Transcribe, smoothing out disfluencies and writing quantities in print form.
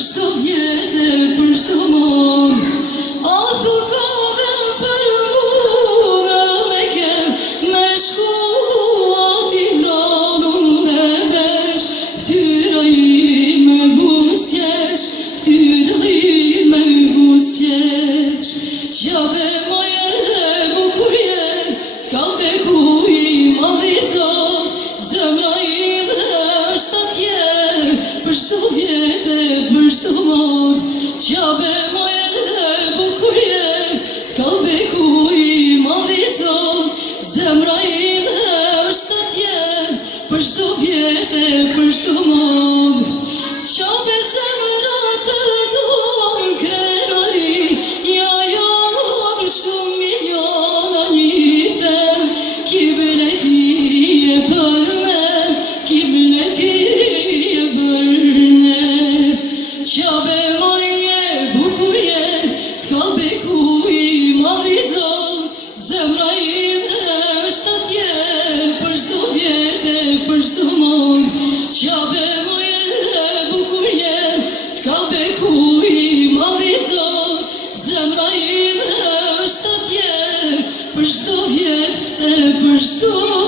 çdo vjet e për çdo mund. A thukave për mua me kem me shku ati hranun me vesh, ftyra ime buzqesh, ftyra ime buzqesh. Qabe moje bukurje, kalbe ku i mami zot, zemra ime është atje, për çdo vjet e për çdo mund. Qabe moje bukurje, kalbe ku i mami zot, zemra ime është atje, për çdo vjet e për çdo mund. Qabe zemra të dom krenari, ja jam shumë miliona një them, ki bileti e për me, ki bileti e për ne. Qabe moje bukurje, t'kalbe ku i mami zot, zemra ime është atje, për çdo vjet e për çdo mund. Qabe moje bukurje, t'kalbe ku i mami zot, zemra ime është atje, për çdo vjet e për çdo